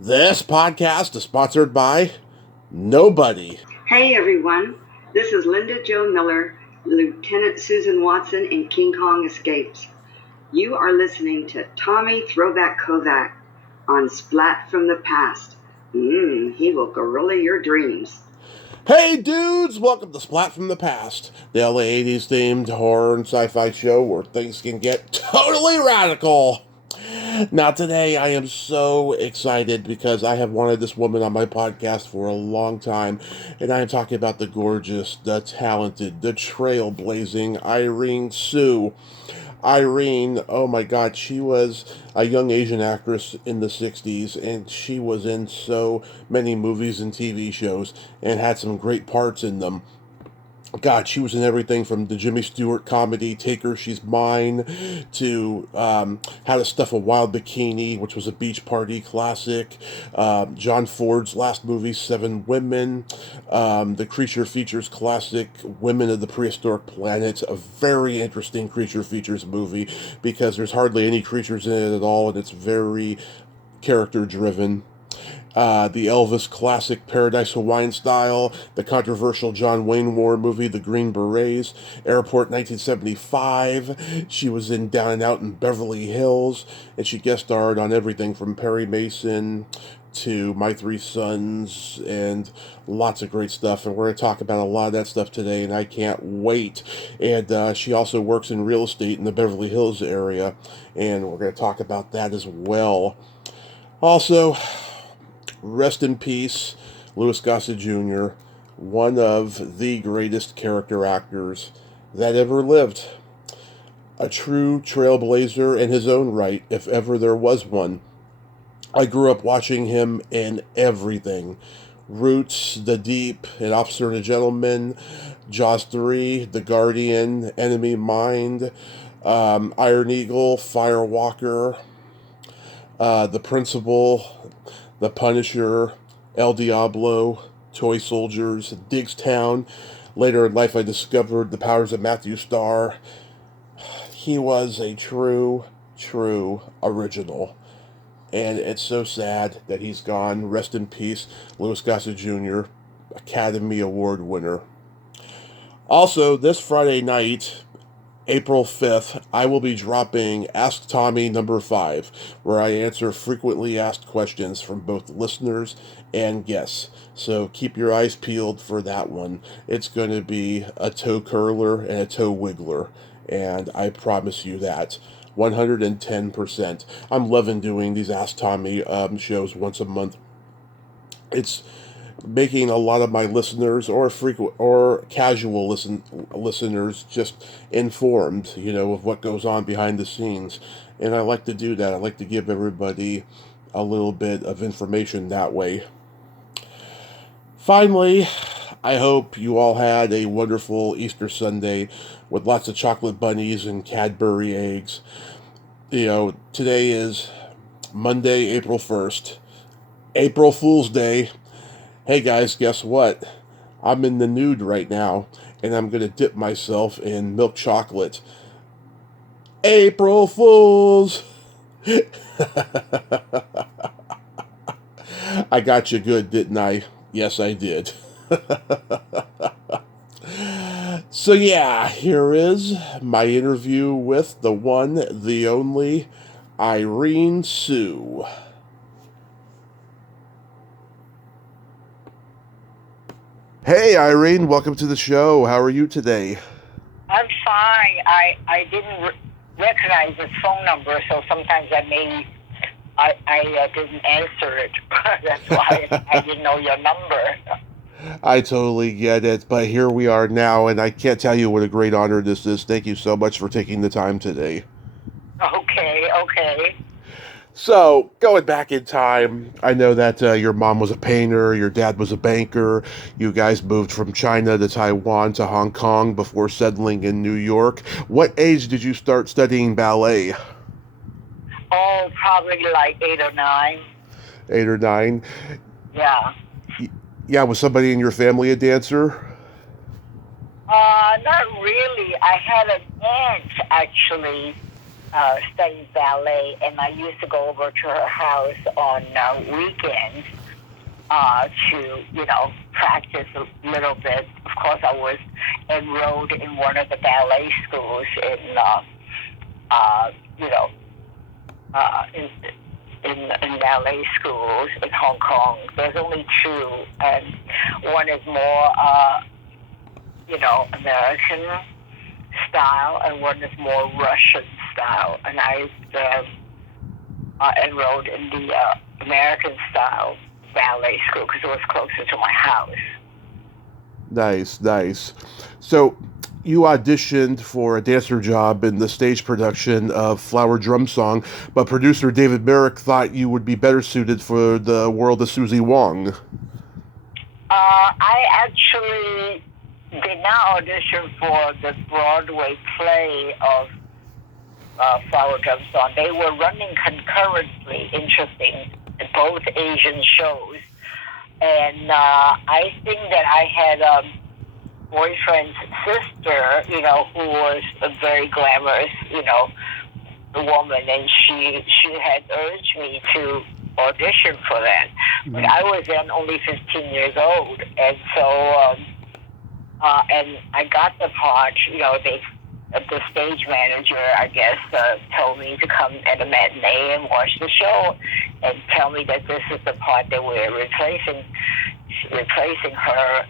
This podcast is sponsored by nobody. Hey everyone, this is Linda Jo Miller, Lieutenant Susan Watson in King Kong Escapes. You are listening to Tommy Throwback Kovac on Splat from the Past. He will gorilla your dreams. Hey dudes, welcome to Splat from the Past, the LA 80s themed horror and sci-fi show where things can get totally radical. Now today I am so excited because I have wanted this woman on my podcast for a long time, and I am talking about the gorgeous, the talented, the trailblazing Irene Tsu. Irene, oh my god, she was a young Asian actress in the 60s, and she was in so many movies and TV shows and had some great parts in them. God, she was in everything from the Jimmy Stewart comedy "Take Her, She's Mine" to How to Stuff a Wild Bikini, which was a beach party classic. John Ford's last movie, Seven Women. The creature features classic Women of the Prehistoric Planet, a very interesting creature features movie because there's hardly any creatures in it at all, and it's very character driven. The Elvis classic Paradise Hawaiian Style, the controversial John Wayne War movie The Green Berets, Airport 1975. She was in Down and Out in Beverly Hills, and she guest starred on everything from Perry Mason to My Three Sons and lots of great stuff. And we're going to talk about a lot of that stuff today, and I can't wait. And she also works in real estate in the Beverly Hills area, and we're going to talk about that as well. Also, rest in peace, Louis Gossett Jr., one of the greatest character actors that ever lived. A true trailblazer in his own right, if ever there was one. I grew up watching him in everything. Roots, The Deep, An Officer and a Gentleman, Jaws 3, The Guardian, Enemy Mine, Iron Eagle, Firewalker, The Principal, The Punisher, El Diablo, Toy Soldiers, Digstown. Later in life, I discovered The Powers of Matthew Starr. He was a true original. And it's so sad that he's gone. Rest in peace, Louis Gossett Jr., Academy Award winner. Also, this Friday night, April 5th, I will be dropping Ask Tommy number 5, where I answer frequently asked questions from both listeners and guests. So keep your eyes peeled for that one. It's going to be a toe curler and a toe wiggler, and I promise you that. 110%. I'm loving doing these Ask Tommy shows once a month. It's making a lot of my listeners or frequent or casual listeners just informed, of what goes on behind the scenes. And I like to do that. I like to give everybody a little bit of information that way. Finally, I hope you all had a wonderful Easter Sunday with lots of chocolate bunnies and Cadbury eggs. Today is Monday, April 1st. April Fool's Day. Hey guys, guess what? I'm in the nude right now, and I'm going to dip myself in milk chocolate. April Fools! I got you good, didn't I? Yes, I did. So yeah, here is my interview with the one, the only, Irene Tsu. Hey Irene, welcome to the show. How are you today? I'm fine. I didn't recognize the phone number, so sometimes I didn't answer it. That's why I didn't know your number. I totally get it, but here we are now, and I can't tell you what a great honor this is. Thank you so much for taking the time today. Okay. So, going back in time, I know that your mom was a painter, your dad was a banker, you guys moved from China to Taiwan to Hong Kong before settling in New York. What age did you start studying ballet? Oh, probably like 8 or 9. 8 or 9? Yeah. Yeah, was somebody in your family a dancer? Not really. I had an aunt, actually, studied ballet, and I used to go over to her house on weekends to, practice a little bit. Of course, I was enrolled in one of the ballet schools you know, in ballet schools in Hong Kong. There's only two, and one is more, American style, and one is more Russian style. And I enrolled in the American style ballet school because it was closer to my house. Nice, nice. So you auditioned for a dancer job in the stage production of Flower Drum Song, but producer David Merrick thought you would be better suited for the world of Susie Wong. I actually did not audition for the Broadway play of Flower Drum Song. They were running concurrently, interesting, both Asian shows. And I think that I had a boyfriend's sister, who was a very glamorous, woman, and she had urged me to audition for that. But I was then only 15 years old, and so and I got the part. The stage manager, I guess, told me to come at a matinee and watch the show, and tell me that this is the part that we're replacing her,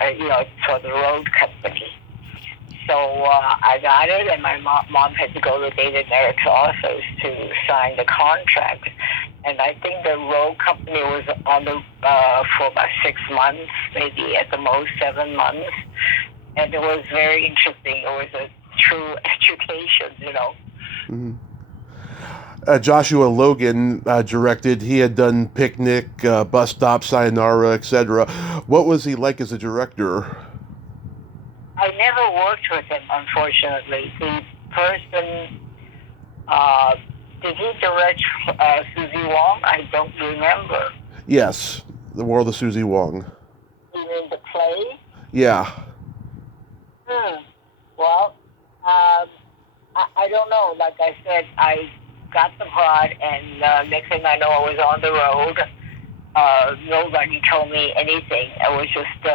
for the road company. So I got it, and my mom had to go to David Merrick's office to sign the contract. And I think the road company was on the for about 6 months, maybe at the most 7 months, and it was very interesting. It was a true education, Mm-hmm. Joshua Logan directed. He had done Picnic, Bus Stop, Sayonara, etc. What was he like as a director? I never worked with him, unfortunately. The person, did he direct Susie Wong? I don't remember. Yes, The World of Susie Wong. You mean the play? Yeah. Well, I don't know. Like I said, I got the part, and next thing I know, I was on the road. Nobody told me anything. I was just,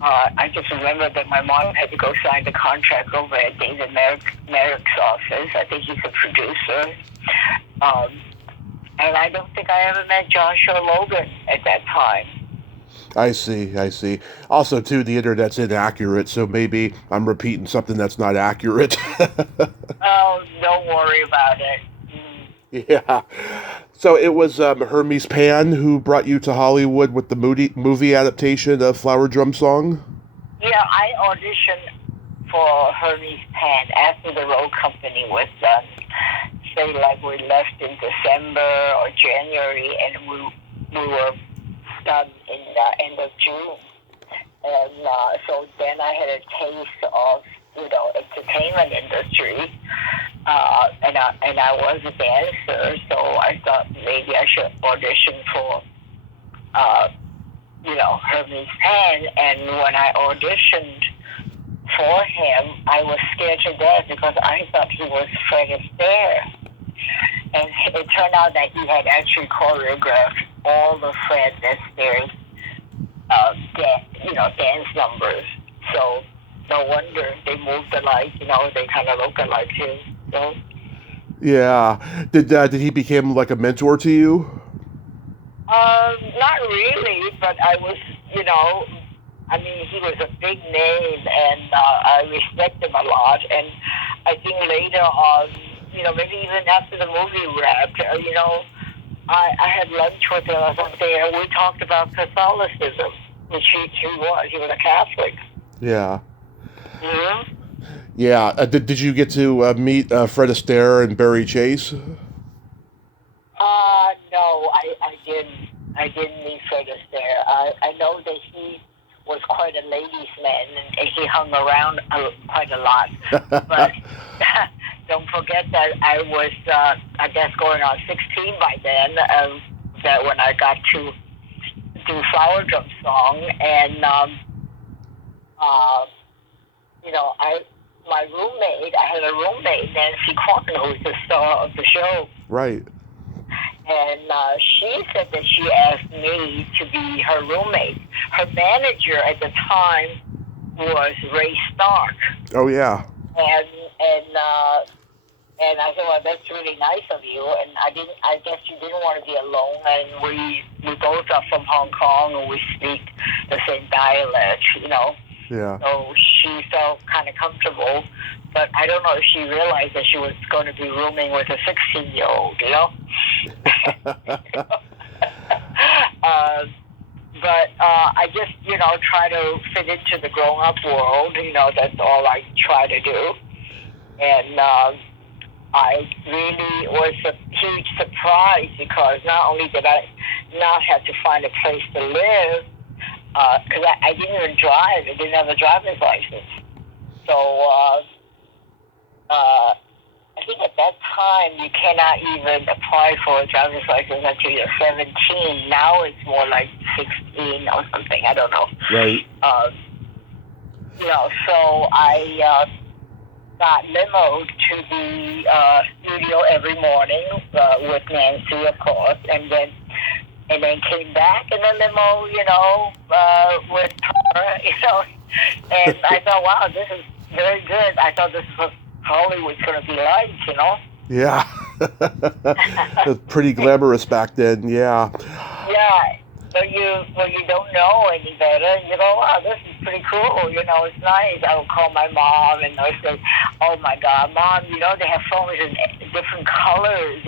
I just remember that my mom had to go sign the contract over at David Merrick's office. I think he's a producer. And I don't think I ever met Joshua Logan at that time. I see. Also, too, the internet's inaccurate, so maybe I'm repeating something that's not accurate. Oh, don't worry about it. Yeah. So it was Hermes Pan who brought you to Hollywood with the movie adaptation of Flower Drum Song? Yeah, I auditioned for Hermes Pan after the road company was done. Say, like, we left in December or January, and we were done in the end of June. And so then I had a taste of, entertainment industry. And I was a dancer, so I thought maybe I should audition for, Hermes Pan. And when I auditioned for him, I was scared to death because I thought he was Fred Astaire. And it turned out that he had actually choreographed all the Fred Astaire's dance numbers. So no wonder they moved alike. They kind of look alike him. So. Yeah. Did he become like a mentor to you? Not really, but I was, he was a big name, and I respect him a lot. And I think later on, maybe even after the movie wrapped, I had lunch with him or something, and we talked about Catholicism, which he was. He was a Catholic. Yeah. Mm-hmm. Yeah. Did you get to meet Fred Astaire and Barry Chase? No, I didn't. I didn't meet Fred Astaire. I know that he was quite a ladies' man, and he hung around quite a lot. But don't forget that I was, I guess, going on 16 by then. That when I got to do Flower Drum Song, and my roommate, I had a roommate, Nancy Quanten, who was the star of the show. Right. And she said that she asked me to be her roommate. Her manager at the time was Ray Stark. Oh, yeah. And I said, well, that's really nice of you. And I guess you didn't want to be alone. And we both are from Hong Kong, and we speak the same dialect, you know. Yeah. So she felt kind of comfortable. But I don't know if she realized that she was going to be rooming with a 16-year-old, you know. But I just, you know, try to fit into the grown-up world. You know, that's all I try to do. And I really was a huge surprise because not only did I not have to find a place to live, because I didn't even drive. I didn't have a driver's license. So I think at that time you cannot even apply for a driver's license until you're 17. Now it's more like 16 or something. I don't know. Right. You know, so I got limoed to the studio every morning with Nancy, of course, and then came back in the limo, you know, with her, you know, and I thought, wow, this is very good. I thought this is what Hollywood's going to be like, you know. Yeah. It's pretty glamorous back then, yeah. Yeah. When you don't know any better, you go, wow, this is pretty cool. You know, it's nice. I would call my mom and I would say, oh my God, Mom, you know, they have phones in different colors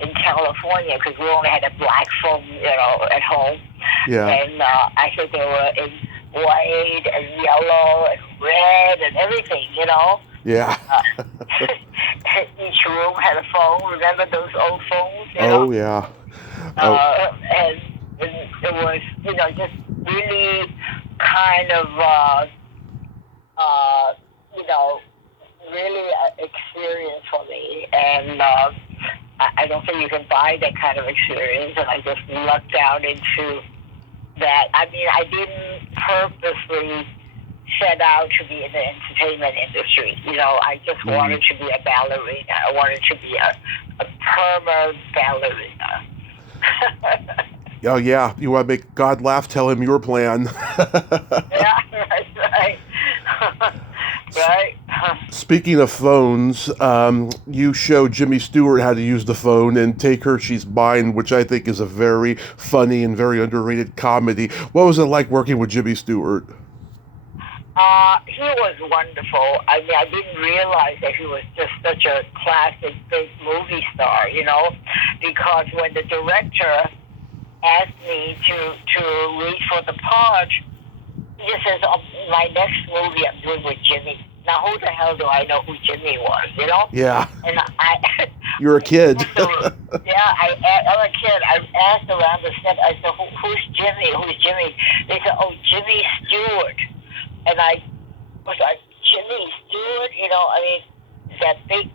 in California because we only had a black phone, you know, at home. Yeah. And I said they were in white and yellow and red and everything, you know. Yeah. Each room had a phone. Remember those old phones? You Oh, know? yeah. And it was, you know, just really kind of, you know, really an experience for me. And I don't think you can buy that kind of experience. And I just lucked out into that. I mean, I didn't purposely set out to be in the entertainment industry. You know, I just wanted to be a ballerina. I wanted to be a perma ballerina. Oh, yeah. You want to make God laugh? Tell him your plan. Yeah, that's right. Right. Speaking of phones, you show Jimmy Stewart how to use the phone in Take Her, She's Mine, which I think is a very funny and very underrated comedy. What was it like working with Jimmy Stewart? He was wonderful. I mean, I didn't realize that he was just such a classic big movie star, you know, because when the director asked me to read for the part, he says, oh, my next movie I'm doing with Jimmy. Now, who the hell do I know who Jimmy was, you know? Yeah. And I... You're a kid. I'm a kid. I asked around the set, I said, who's Jimmy? Who's Jimmy? They said, oh, Jimmy Stewart. And I was like, Jimmy Stewart? You know, I mean, that big,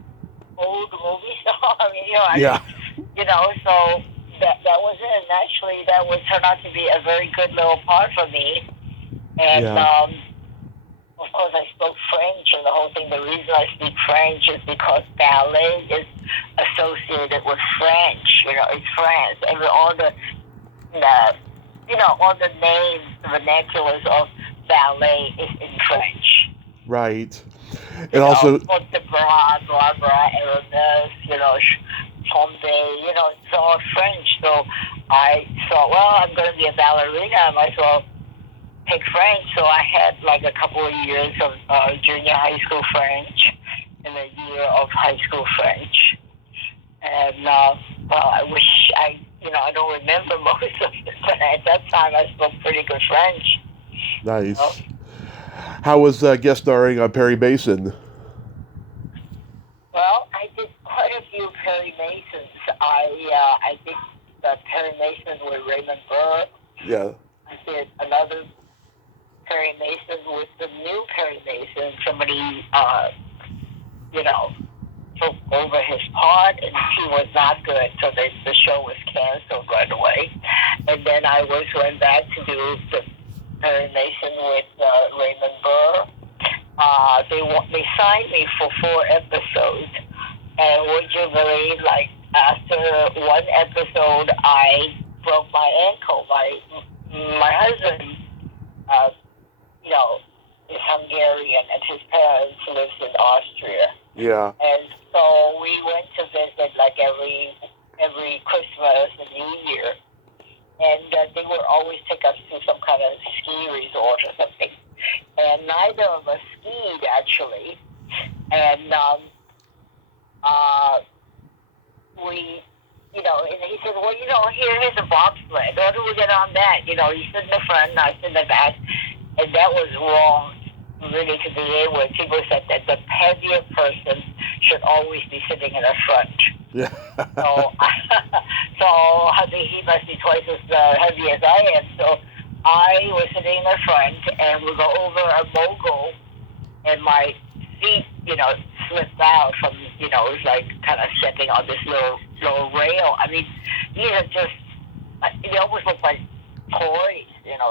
old movie star? I mean, you know, Yeah. You know, so that was it. And actually, that would turn out to be a very good little part for me. And, Yeah. of course, I spoke French and the whole thing. The reason I speak French is because ballet is associated with French. You know, it's France. And all the you know, all the names, the vernaculars of ballet is in French. Right. And You also... know, Côte de Bras, Barbara, Aramis, you know, Tombe, you know, it's all French. So I thought, well, I'm going to be a ballerina. I might as well take French. So I had like a couple of years of junior high school French and a year of high school French. And, well, I wish I don't remember most of it, but at that time I spoke pretty good French. Nice. You know? How was guest starring on Perry Mason? Well, I did quite a few Perry Masons. I did Perry Mason with Raymond Burr. Yeah. I did another Perry Mason with the new Perry Mason. Somebody, you know, took over his part, and he was not good, so the show was canceled right away. And then I went back to do the Perry Mason with Raymond Burr. they signed me for 4 episodes, and would you believe, like after one episode, I broke my ankle. My husband, uh, you know, is Hungarian, and his parents lives in Austria. Yeah. And so we went to visit like every Christmas and New Year, and they would always take us to some kind of ski resort or something. And neither of us skied actually, and we, and he said, well, here's a bobsled. How do we get on that? You sit in the front, and I sit in the back, and that was wrong. Really, to begin with, people said that the heavier person should always be sitting in the front. Yeah. So I think he must be twice as heavy as I am. So I was sitting in the front, and we go over a mogul, and my feet, slipped out from, it was like kind of stepping on this little rail. I mean, these are just, they almost look like toys,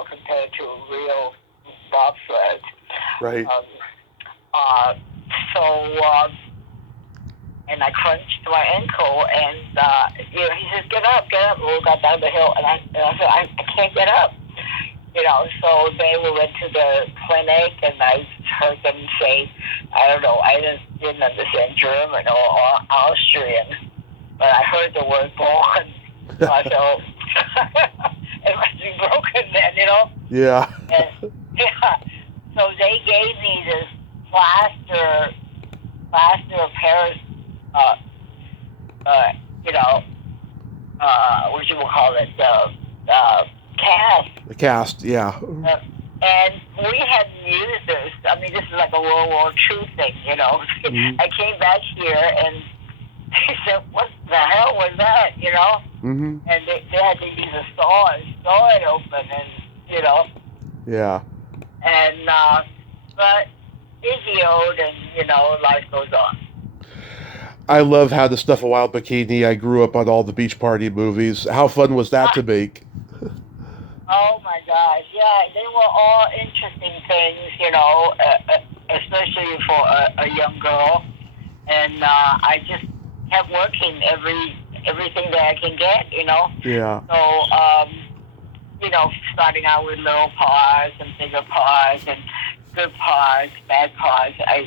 compared to real bobsleds. Right. And I crunched my ankle, and he says, "Get up, get up." We got down the hill, and I said, "I can't get up." So then we went to the clinic, and I heard them say, I don't know, I didn't understand German or Austrian, but I heard the word broken. So it must be broken then, Yeah. And, yeah. So they gave me this plaster of Paris, what you will call it, cast. The cast, yeah. And we hadn't used this. I mean, this is like a World War II thing, Mm-hmm. I came back here, and they said, what the hell was that, Mm-hmm. And they had to use a saw and saw it open, and, Yeah. And, but it healed, and, life goes on. I love how the stuff of Wild Bikini. I grew up on all the beach party movies. How fun was that to make? Oh my gosh, yeah, they were all interesting things, especially for a young girl. And I just kept working everything that I can get, Yeah. So, starting out with little parts and bigger parts and good parts, bad parts. I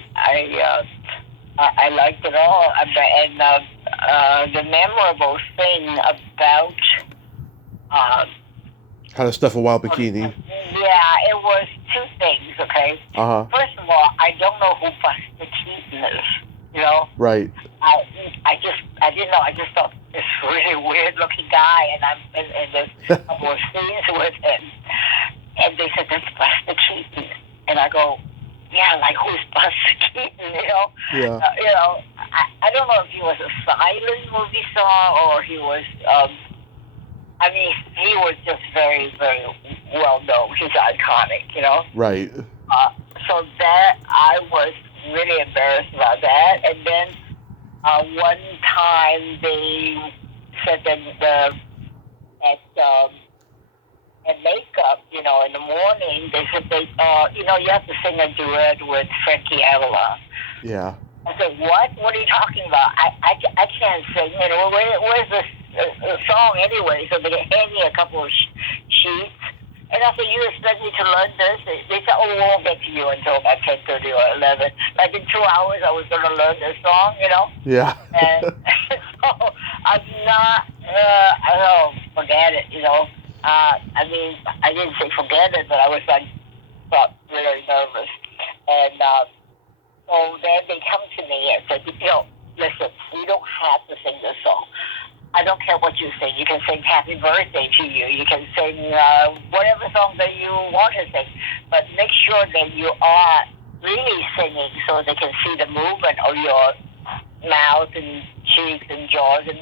liked it all. And the memorable thing about How the stuff of Wild Bikini. Yeah, it was two things, okay? Uh-huh. First of all, I don't know who Buster Keaton is, Right. I didn't know. I just thought this really weird looking guy, and I'm in this couple of scenes with him, and they said that's Buster Keaton, and I go, yeah, like who's Buster Keaton? Yeah. I don't know if he was a silent movie star or he was. He was just very, very well known. He's iconic, Right. So that I was really embarrassed about that. And then one time they said that at makeup, in the morning, they said you have to sing a duet with Frankie Avalon. Yeah. I said, what? What are you talking about? I can't sing. Where's this song anyway? So they hand me a couple of sheets. And I said, you expect me to learn this? They said, we won't get to you until about 10:30 or 11. Like in 2 hours, I was going to learn this song, Yeah. And so I'm not, I don't know, forget it, I didn't say forget it, but I was felt really nervous. And so then they come to me and said, listen, you don't have to sing this song. I don't care what you sing. You can sing Happy Birthday to You. You can sing whatever song that you want to sing. But make sure that you are really singing so they can see the movement of your mouth and cheeks and jaws. And,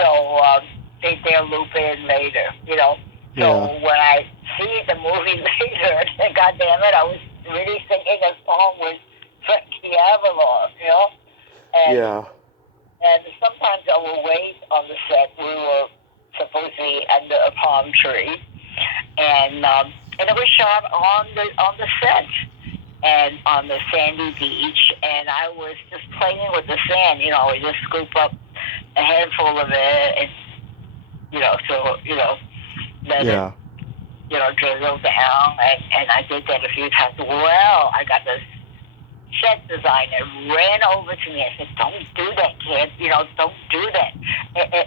so they'll loop in later, So Yeah. when I see the movie later, God damn it, I was really singing a song with Frankie Avalon, And, Yeah. And sometimes I will wait on the set. We were supposed to be under a palm tree, and it was shot on the set. and on the sandy beach, and I was just playing with the sand. We just scoop up a handful of it, and let Yeah. it, drizzle down, and I did that a few times. Well, I got this set designer ran over to me and said, "Don't do that, kid. Don't do that.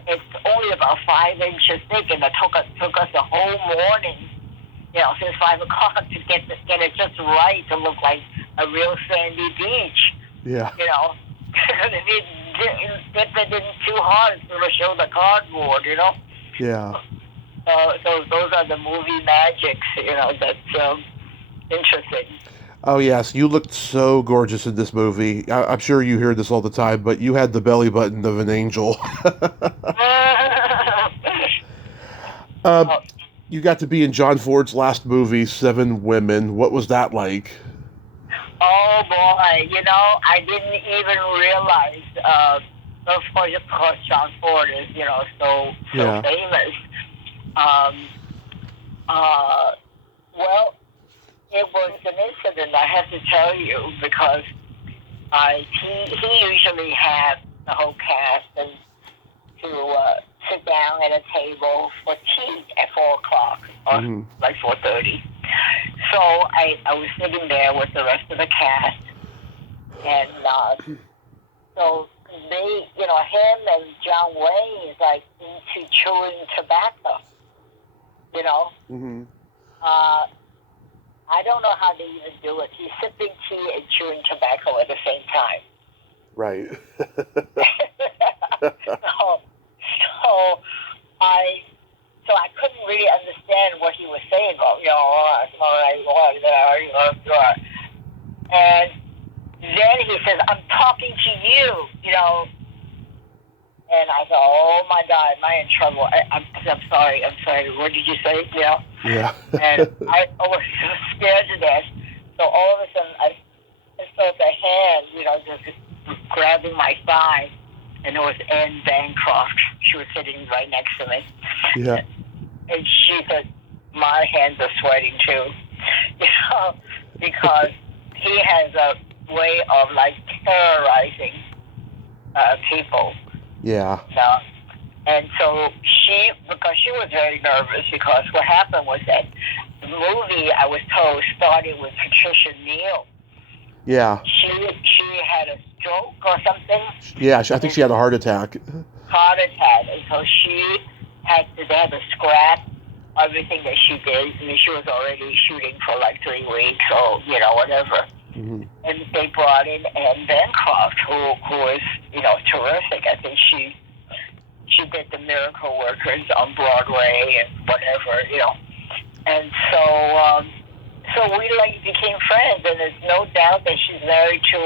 It's only about 5 inches thick, and it took us a whole morning, since 5 o'clock to get it just right to look like a real sandy beach. Yeah. If you dip it in too hard, it's going to show the cardboard. Yeah. So those are the movie magics. That's interesting." Oh, yes. You looked so gorgeous in this movie. I'm sure you hear this all the time, but you had the belly button of an angel. You got to be in John Ford's last movie, Seven Women. What was that like? Oh boy, I didn't even realize. Of course, John Ford is, so Yeah. famous. Well, it was an incident I have to tell you because he usually had the whole cast and to sit down at a table for tea at 4 o'clock or like 4:30. So I was sitting there with the rest of the cast, and so they, him and John Wayne is like into chewing tobacco. I don't know how they even do it. He's sipping tea and chewing tobacco at the same time. Right. So I couldn't really understand what he was saying about, and then he says, "I'm talking to you," and I thought, "Oh my God, am I in trouble? I'm sorry. What did you say?" Yeah. And I was so scared to death. So all of a sudden, I felt a hand, just grabbing my thigh, and it was Anne Bancroft. She was sitting right next to me. Yeah. And she said, "My hands are sweating too," because he has a way of terrorizing people. Yeah. And so because she was very nervous, because what happened was that the movie, I was told, started with Patricia Neal. Yeah. She had a stroke or something. Yeah, I think she had a heart attack. And so they had to scrap everything that she did. I mean, she was already shooting for 3 weeks or, whatever. Mm-hmm. And they brought in Anne Bancroft, who was, terrific. I think she did the Miracle Workers on Broadway and whatever, And so we became friends, and there's no doubt that she's married to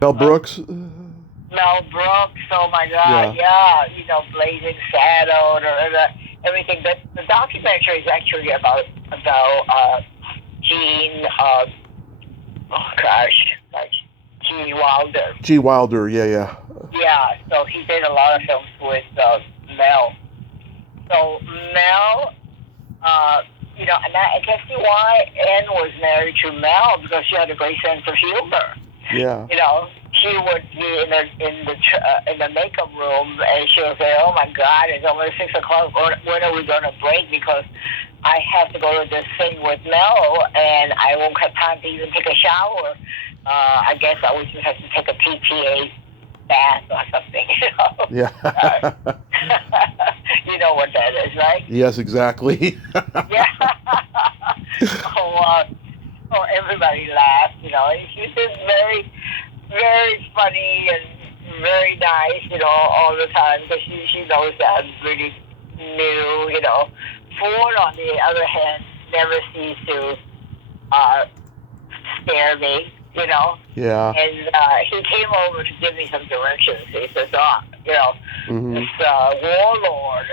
Mel Brooks? Mel Brooks. Oh my God, yeah. Blazing Saddle or everything. But the documentary is actually about Gene. Gene Wilder. G. Wilder, yeah. Yeah, so he did a lot of films with Mel. So Mel, and I can see why Anne was married to Mel, because she had a great sense of humor. Yeah. She would be in the makeup room, and she would say, "Oh my God, it's almost 6 o'clock. When are we going to break? Because I have to go to this thing with Mel, and I won't have time to even take a shower. I guess I would just have to take a PTA bath or something, Yeah. You know what that is, right?" Yes, exactly. Yeah. So everybody laughed, She's just very, very funny and very nice, all the time, because she knows that I'm really new, Ford, on the other hand, never ceased to scare me, Yeah. And he came over to give me some directions. He says, this warlord,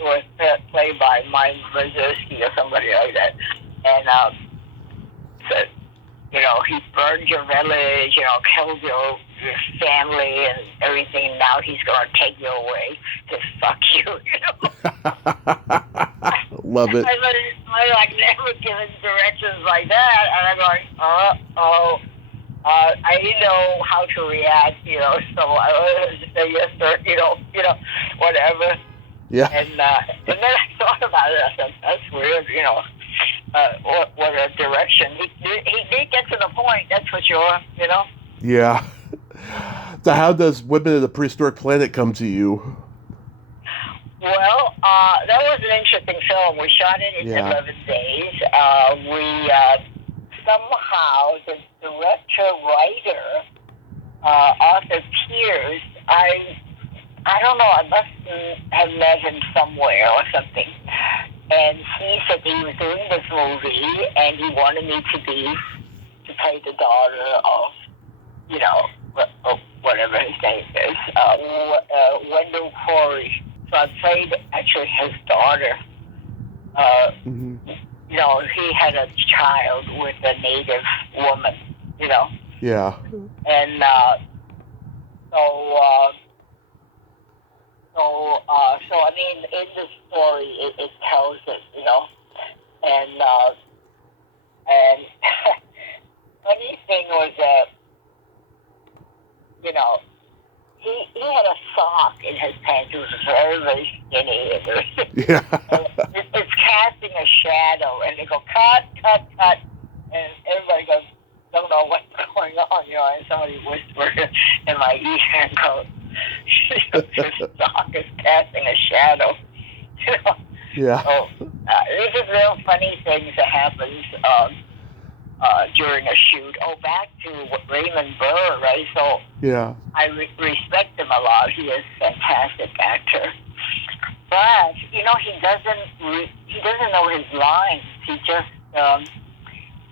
was played by Mike Wazowski or somebody like that. And said, he burned your village, killed your family and everything. Now he's going to take you away to fuck you, Love it. I I like never given directions like that, and I'm like, I didn't know how to react, so I was just say yes sir, whatever. Yeah. And then I thought about it. I said, that's weird, what a direction. He did get to the point, that's for sure, Yeah. So how does Women of the Prehistoric Planet come to you? Well, that was an interesting film. We shot it in 11 days. We somehow, the director, writer, Arthur Pierce, I don't know, I must have met him somewhere or something. And he said he was doing this movie, and he wanted me to play the daughter of, whatever his name is, Wendell Corey. So I played actually his daughter. He had a child with a native woman, Yeah. And so I mean, in the story, it tells it, and funny thing was that, he had a sock in his pants. It was very, very skinny. Yeah. It's casting a shadow, and they go, cut, cut, cut. And everybody goes, don't know what's going on, and somebody whispered in my ear and goes, this sock is casting a shadow. Yeah. So, this is real funny things that happens during a shoot. Back to Raymond Burr, right? So Yeah. I respect him a lot. He is a fantastic actor, but he doesn't know his lines. He just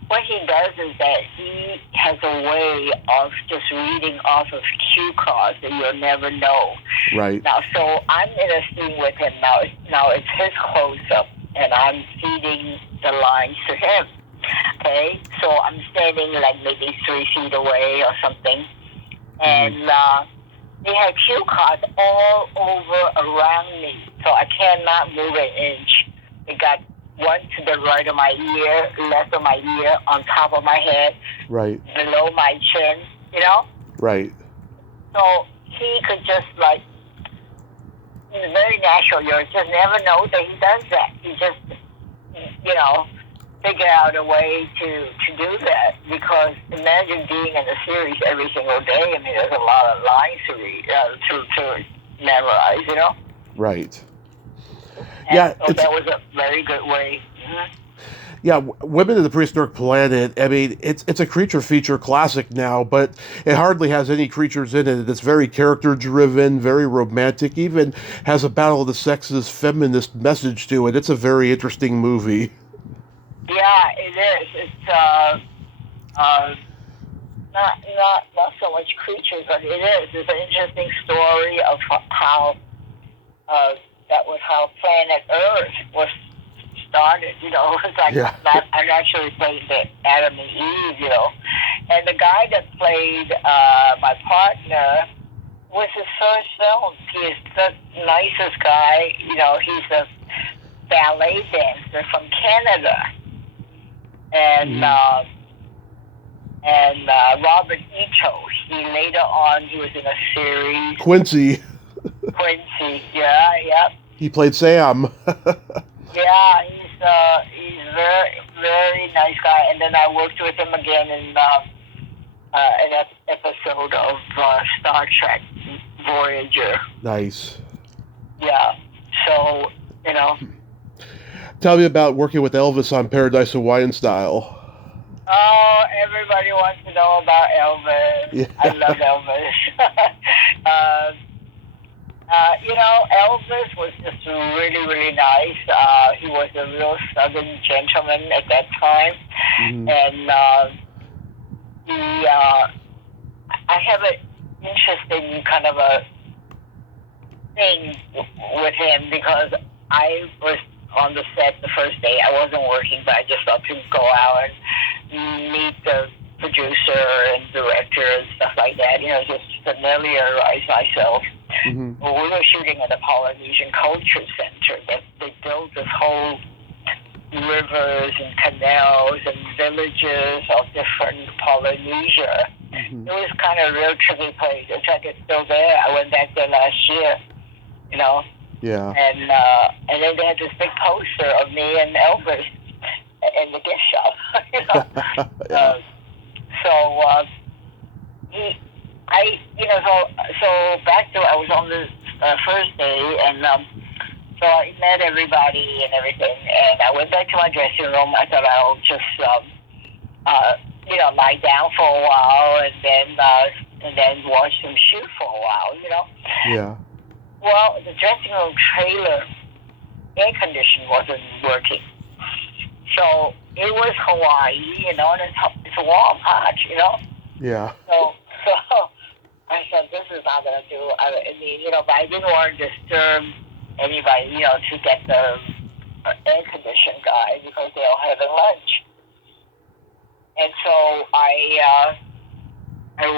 what he does is that he has a way of just reading off of cue cards that you'll never know. Right. Now, so I'm in a scene with him now. Now it's his close up, and I'm feeding the lines to him. Okay, so I'm standing like maybe 3 feet away or something, and they have cue cards all over around me, so I cannot move an inch. They got one to the right of my ear, left of my ear, on top of my head, right, below my chin, Right. So he could just it's very natural. You just never know that he does that. He just, figure out a way to do that, because imagine being in a series every single day. I mean, there's a lot of lines to read, to memorize, Right. And so that was a very good way. Mm-hmm. Yeah, Women of the Prehistoric Planet, I mean, it's a creature feature classic now, but it hardly has any creatures in it. It's very character-driven, very romantic, even has a battle of the sexes feminist message to it. It's a very interesting movie. Yeah, it is. It's not so much creatures, but it is. It's an interesting story of how that was how planet Earth was started. It's like I'm actually playing the Adam and Eve. And the guy that played my partner was his first film. He is the nicest guy. He's a ballet dancer from Canada. And Robert Ito, he later on, he was in a series. Quincy, yeah. He played Sam. Yeah, he's very, very nice guy. And then I worked with him again in an episode of Star Trek Voyager. Nice. Yeah, so, Tell me about working with Elvis on Paradise Hawaiian Style. Oh, everybody wants to know about Elvis. Yeah. I love Elvis. Elvis was just really, really nice. He was a real Southern gentleman at that time. Mm-hmm. And I have an interesting kind of a thing with him, because I was on the set the first day. I wasn't working, but I just thought to go out and meet the producer and director and stuff like that, just familiarize myself. Mm-hmm. Well, we were shooting at the Polynesian Culture Center. They built this whole river rivers and canals and villages of different Polynesia. Mm-hmm. It was kind of a real trippy place. In fact, it's still there. I went back there last year, you know. Yeah. And then they had this big poster of me and Elvis in the gift shop, you know. Yeah. So back to I was on the first day, and so I met everybody and everything, and I went back to my dressing room. I thought I'll just lie down for a while, and then watch them shoot for a while, you know. Yeah. Well, the dressing room trailer air condition wasn't working. So it was Hawaii, you know, and it's a warm hot, you know. Yeah. So I said, this is not going to do. I mean, you know, but I didn't want to disturb anybody, you know, to get the air condition guy because they all having lunch. And so I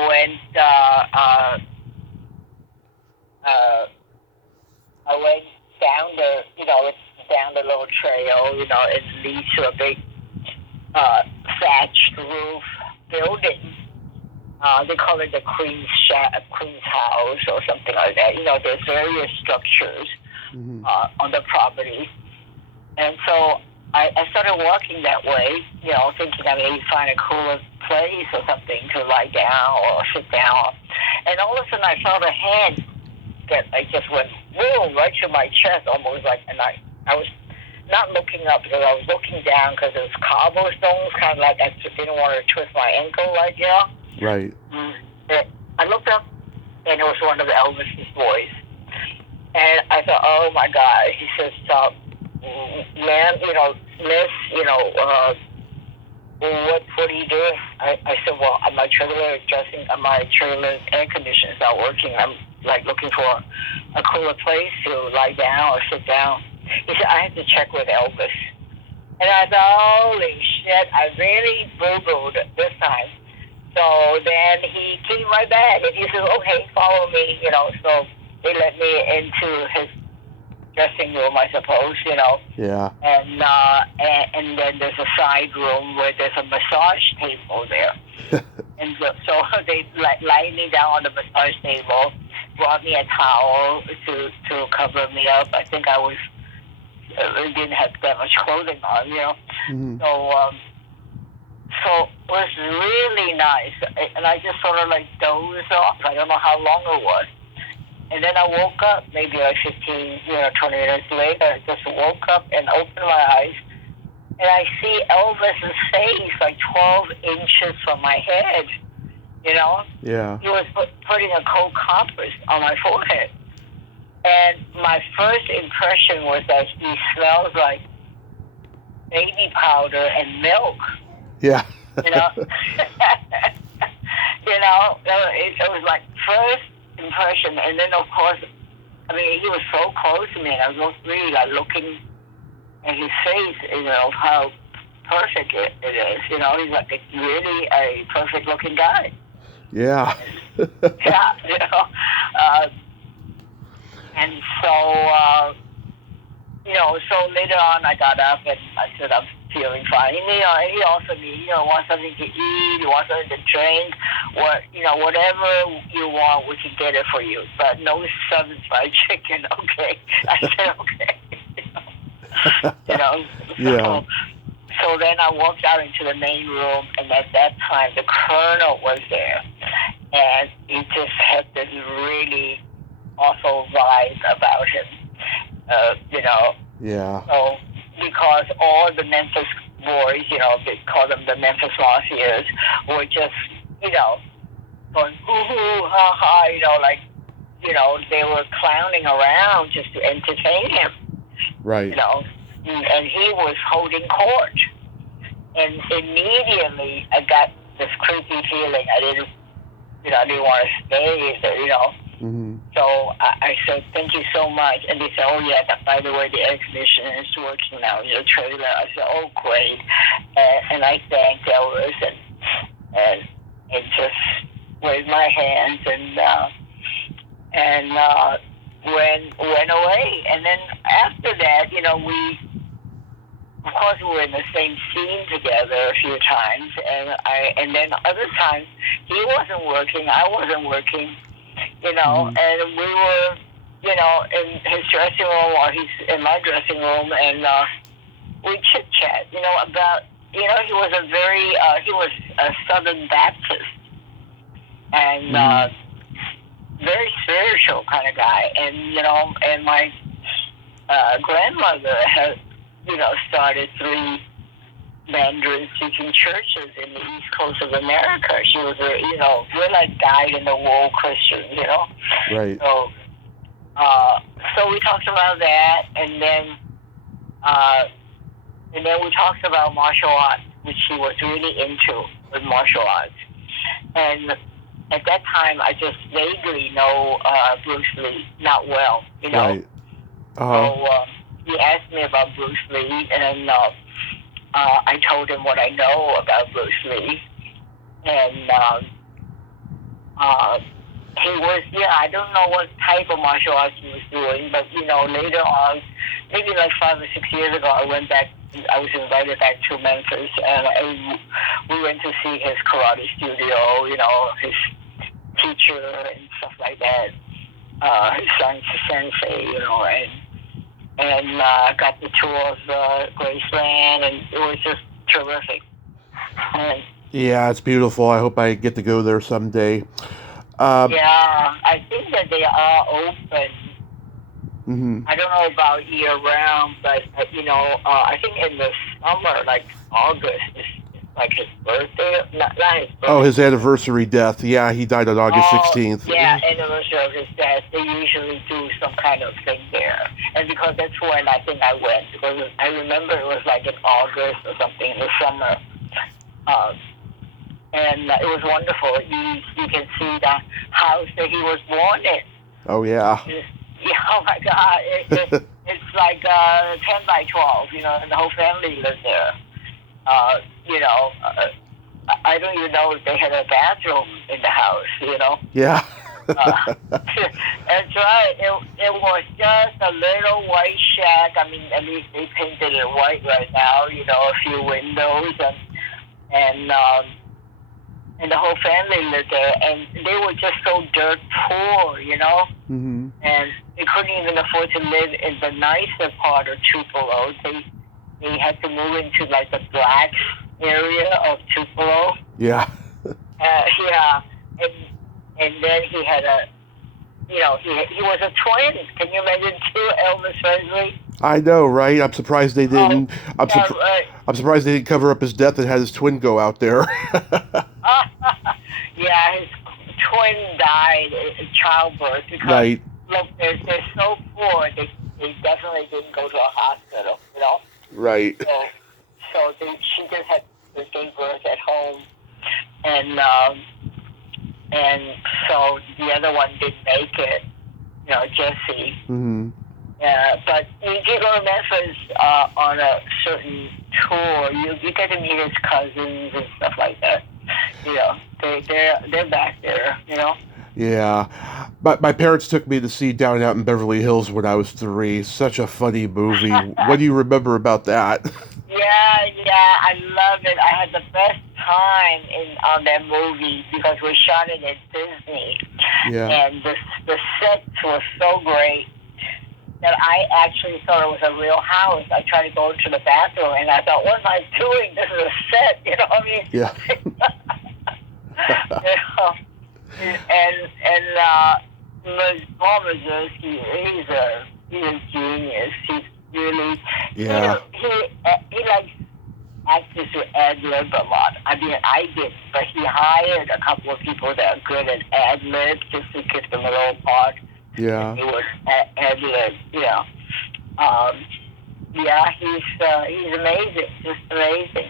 went down down the little trail, you know, it leads to a big thatched roof building. They call it the Queen's House or something like that. You know, there's various structures on the property. And so I started walking that way, you know, thinking I may find a cooler place or something to lie down or sit down. And all of a sudden I felt a hand that I just went boom right to my chest, almost like, and I was not looking up because I was looking down because it was cobblestones, kind of like I just didn't want to twist my ankle, like, you know. Right. I looked up, and it was one of Elvis's boys. And I thought, oh, my God. He says, ma'am, you know, miss, you know, what are you doing? I said, well, my trailer air conditioner is not working. I'm, like, looking for a cooler place to lie down or sit down. He said, I have to check with Elvis. And I thought, holy shit, I really boo-booed this time. So then he came right back, and he said, okay, follow me, you know. So they let me into his dressing room, I suppose, you know. Yeah. And then there's a side room where there's a massage table there. And so they laid me down on the massage table, brought me a towel to cover me up. I think I didn't have that much clothing on, you know. Mm-hmm. So it was really nice, and I just sort of like dozed off. I don't know how long it was. And then I woke up maybe like 15, 20 minutes later. I just woke up and opened my eyes, and I see Elvis's face like 12 inches from my head, you know? Yeah. He was putting a cold compress on my forehead. And my first impression was that he smells like baby powder and milk. Yeah. You know? It was like first impression. And then, of course, I mean, he was so close to me, and I was really like looking at his face, you know, how perfect it is. You know, he's like really a perfect looking guy. Yeah. Yeah, you know. And so, so later on I got up and I said, I'm feeling fine. He offered me, want something to eat, you want something to drink, whatever you want, we can get it for you. But no Southern fried chicken, okay? I said, okay. Yeah. So then I walked out into the main room, and at that time the colonel was there, and he just had this really awful vibe about him, Yeah. So because all the Memphis boys, they call them the Memphis Mafias, were just, going hoo-hoo, ha-ha, they were clowning around just to entertain him. Right. And he was holding court. And immediately I got this creepy feeling. I didn't want to stay there, Mm-hmm. So I said, thank you so much. And they said, oh, yeah, by the way, the air conditioner is working now in your trailer. I said, oh, great. And I thanked Elvis and just waved my hands and went away. And then after that, of course, we were in the same scene together a few times, and then other times he wasn't working, I wasn't working, and we were, in his dressing room or he's in my dressing room, and we chit chat, about, he was he was a Southern Baptist, and very spiritual kind of guy, and my grandmother had, started 3 Mandarin-speaking churches in the East Coast of America. She was we're like dyed-in-the-wool Christians, Right. So we talked about that, and then we talked about martial arts, which he was really into with martial arts. And at that time, I just vaguely know Bruce Lee, not well, Right. So he asked me about Bruce Lee, and I told him what I know about Bruce Lee. And he was, I don't know what type of martial arts he was doing, but, later on, maybe like 5 or 6 years ago, I was invited back to Memphis, and we went to see his karate studio, his teacher and stuff like that, his sensei, and got the tour of Graceland, and it was just terrific. And, Yeah, it's beautiful. I hope I get to go there someday. I think that they are open. Mm-hmm. I don't know about year round, but I think in the summer, like August, is like his birthday. Not his birthday. Oh, his anniversary death. Yeah, he died on August 16th. Yeah, anniversary of his death. They usually do some kind of thing there, and because that's when I think I went, because I remember it was like in August or something in the summer. And it was wonderful. You can see the house that he was born in. Oh, yeah. Oh my God! It's like 10 by 12, and the whole family lived there. I don't even know if they had a bathroom in the house. Yeah. That's right. It was just a little white shack. I mean, at least they painted it white right now. A few windows and the whole family lived there, and they were just so dirt poor, Mm-hmm. and they couldn't even afford to live in the nicer part of Tupelo. They had to move into like the black area of Tupelo. Yeah. Yeah, and then he had he was a twin. Can you imagine 2 Elvis Presley? I know, right? I'm surprised they didn't. I'm Right. surprised they didn't cover up his death and had his twin go out there. Yeah, his twin died in childbirth because Right. look, they're so poor. They definitely didn't go to a hospital. Right. So she just had to give birth at home, and so the other one didn't make it. Jesse. Mm-hmm. But if you go to Memphis on a certain tour, you get to meet his cousins and stuff like that. They're back there. Yeah. But my parents took me to see Down and Out in Beverly Hills when I was 3. Such a funny movie. What do you remember about that? Yeah, I love it. I had the best time on that movie because we shot it at Disney. Yeah. And the sets were so great that I actually thought it was a real house. I tried to go into the bathroom and I thought, what am I doing? This is a set, what I mean? Yeah. And Paul Mazursky, he's a genius. He's really, Yeah. he likes actors who ad-lib a lot. I mean, I did, but he hired a couple of people that are good at ad-lib just to give them a little part. Yeah. He was ad-lib, he's amazing, just amazing.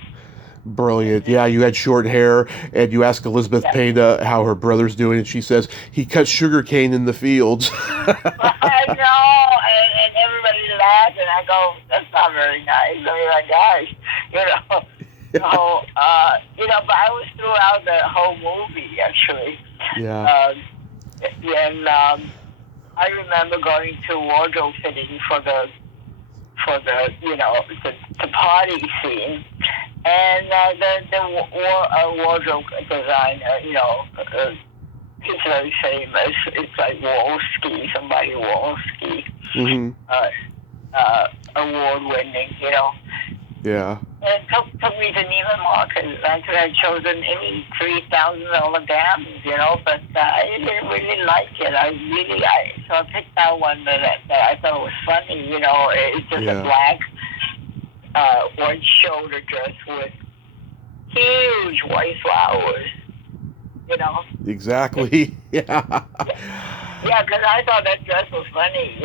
Brilliant. Yeah, you had short hair, and you ask Elizabeth Pena how her brother's doing, and she says, he cuts sugarcane in the fields. I know, and everybody laughs, and I go, that's not very nice. I mean, like, gosh, but I was throughout the whole movie, actually. Yeah. And I remember going to wardrobe fitting for the for the the party scene, and the wardrobe designer, he's very famous. It's like Wolski, somebody Wolski, Mm-hmm. award-winning, Yeah. And it took me to Neiman Marcus. I could have chosen any $3,000 gowns, but I didn't really like it. So I picked out one that I thought was funny. It's just a black white shoulder dress with huge white flowers. Exactly. Yeah. Yeah, because I thought that dress was funny.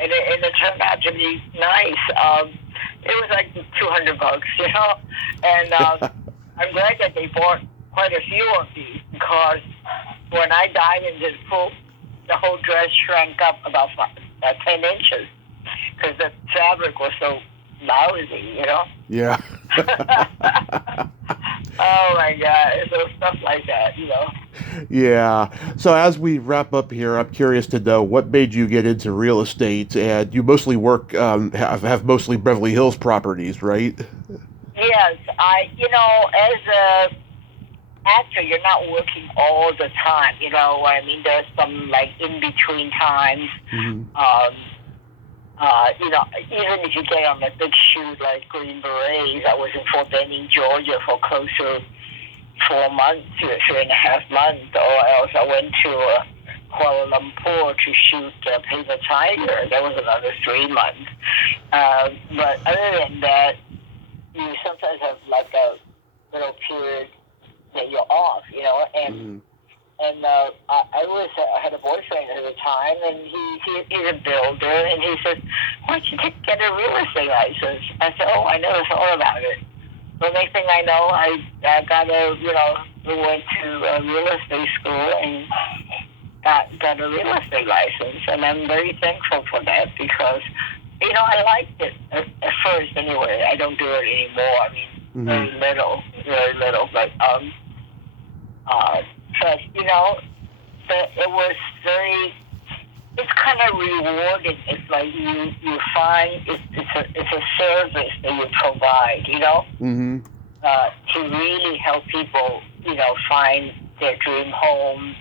And it turned out to be nice. It was like $200, and I'm glad that they bought quite a few of these, because when I dived into the pool, the whole dress shrank up about 10 inches because the fabric was so lousy. Yeah. Oh my God! So stuff like that, Yeah. So as we wrap up here, I'm curious to know what made you get into real estate, and you mostly work, have mostly Beverly Hills properties, right? Yes, as a actor, you're not working all the time. There's some like in between times. Mm-hmm. Even if you get on a big shoot like Green Berets, I was in Fort Benning, Georgia for close to 4 months, 3.5 months, or else I went to Kuala Lumpur to shoot Paper Tiger. That was another 3 months. But other than that, you sometimes have like a little period that you're off, and Mm-hmm. And I had a boyfriend at the time, and he's a builder, and he said, "Why don't you get a real estate license?" I said, "Oh, I never thought about it." The next thing I know, I went to real estate school and got a real estate license, and I'm very thankful for that because, I liked it at first anyway. I don't do it anymore. I mean, Mm-hmm. very little, but it was it's kind of rewarding. It's like you find it's a service that you provide, Mm-hmm. To really help people, find their dream home,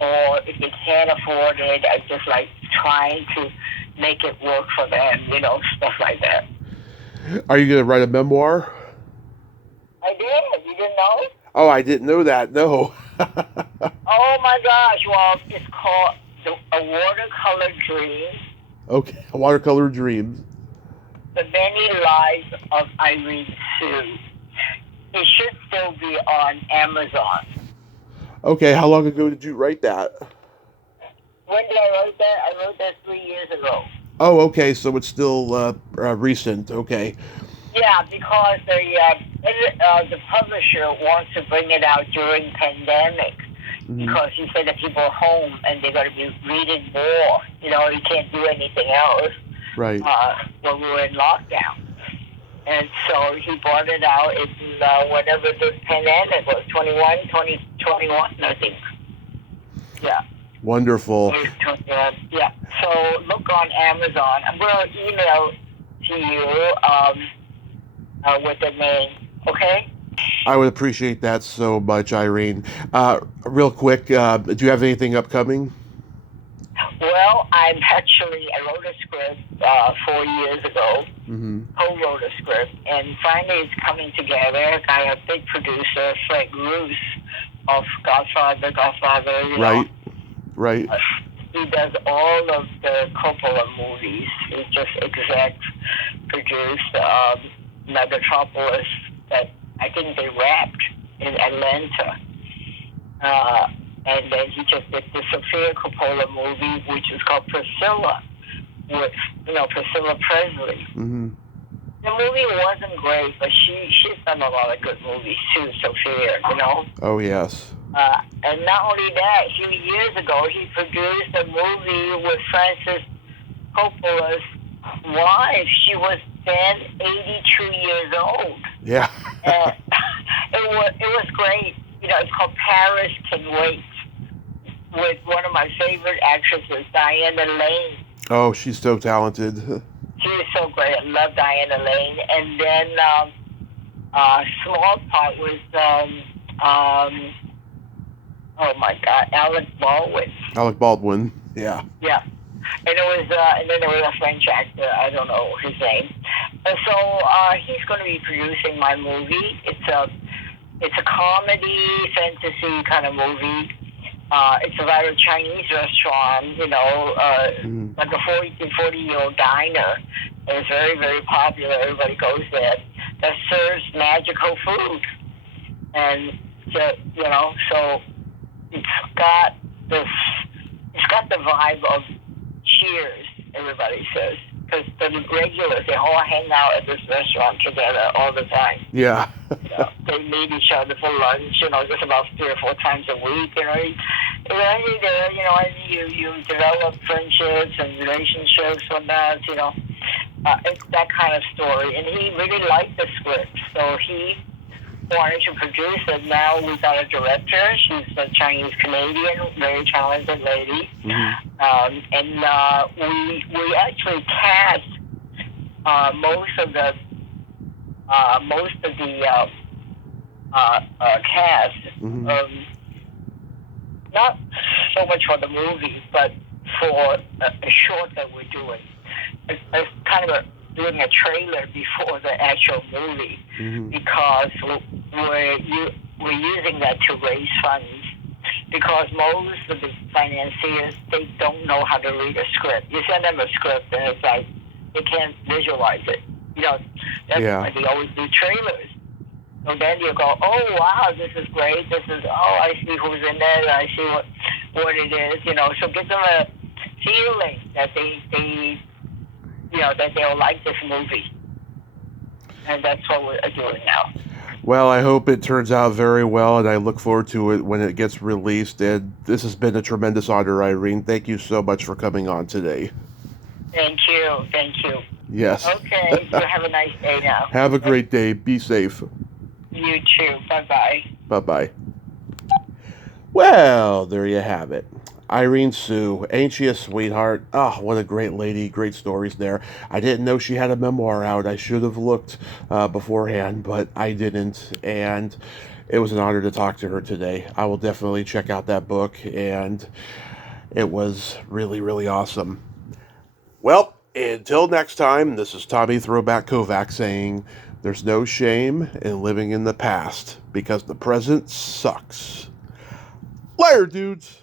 or if they can't afford it, I just like trying to make it work for them, stuff like that. Are you going to write a memoir? I did. You didn't know? Oh, I didn't know that. No. Oh my gosh! Well, it's called A Watercolor Dream: Okay, Watercolor Dreams. The Many Lives of Irene Tsu. It should still be on Amazon. Okay, how long ago did you write that? When did I write that? I wrote that 3 years ago. Oh, okay, so it's still recent. Okay. Yeah, because the publisher wants to bring it out during pandemic. Mm-hmm. Because he said that people are home and they're going to be reading more. You can't do anything else. Right. When we were in lockdown. And so he brought it out in whatever the pandemic was, 2021, I think. Yeah. Wonderful. Yeah. So look on Amazon. I'm going to email to you with the name, okay? I would appreciate that so much, Irene. Real quick, do you have anything upcoming? Well, I wrote a script 4 years ago, Mm-hmm. co-wrote a script, and finally it's coming together. I got a big producer, Fred Roos, of Godfather, Right. He does all of the Coppola movies. He just exec produced Metropolis that I think they wrapped in Atlanta. And then he just did the Sofia Coppola movie, which is called Priscilla, with Priscilla Presley. Mm-hmm. The movie wasn't great, but she's done a lot of good movies too, Sofia. Oh, yes. And not only that, a few years ago he produced a movie with Francis Coppola's wife. She was then 82 years old. Yeah. It was great. It's called Paris Can Wait, with one of my favorite actresses, Diana Lane. Oh, she's so talented. She is so great. I love Diana Lane. And then small part was oh my God, Alec Baldwin. Alec Baldwin. Yeah. Yeah. And and then there was a French actor. I don't know his name. And so he's going to be producing my movie. It's a comedy, fantasy kind of movie. It's about a Chinese restaurant, like a 40-year-old diner. And it's very, very popular. Everybody goes there. That serves magical food. And so it's got the vibe of Cheers, everybody says. Because the regulars, they all hang out at this restaurant together all the time. Yeah. They meet each other for lunch, just about 3 or 4 times a week. You develop friendships and relationships and that, it's that kind of story. And he really liked the script, so he wanted to produce it. Now we got a director. She's a Chinese-Canadian, very talented lady. Mm-hmm. And we actually cast most of the cast. Mm-hmm. Not so much for the movie, but for a short that we're doing. It's kind of doing a trailer before the actual movie, mm-hmm. because we're using that to raise funds. Because most of the financiers, they don't know how to read a script. You send them a script and it's like they can't visualize it. That's why they always do trailers. So then you go, oh wow, this is great. I see who's in it. I see what it is. So give them a feeling that that they'll like this movie. And that's what we're doing now. Well, I hope it turns out very well, and I look forward to it when it gets released. And this has been a tremendous honor, Irene. Thank you so much for coming on today. Thank you. Yes. Okay, you have a nice day now. Have a great day. Be safe. You too. Bye-bye. Bye-bye. Well, there you have it. Irene Tsu, ain't she a sweetheart? Oh, what a great lady. Great stories there. I didn't know she had a memoir out. I should have looked beforehand, but I didn't. And it was an honor to talk to her today. I will definitely check out that book, and it was really, really awesome. Well, until next time, this is Tommy Throwback Kovac saying there's no shame in living in the past because the present sucks. Later, dudes.